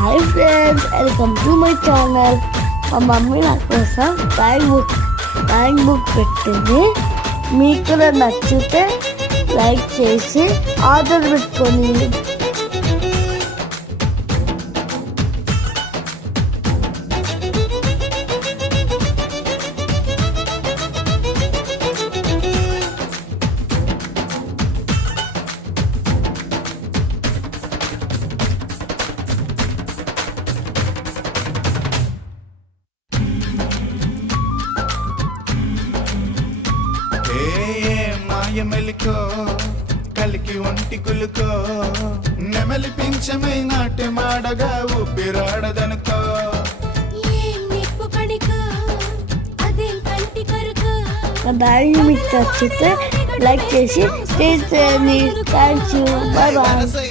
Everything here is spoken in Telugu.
Hi friends, welcome to my channel. మా మమ్మీ నా కోసం డ్రాయింగ్ బుక్ పెట్టింది. మీకు కూడా నచ్చితే లైక్ చేసి ఆర్డర్ పెట్టుకొని. మెలికో కలికి ఒంటి కులుకో నెమలి పింఛమై నాట్య మాడగా ఊపిరాడదనుకో. డ్రాయింగ్ మీకు నచ్చితే లైక్ చేసి షేర్ చేయండి. Thank you, bye bye.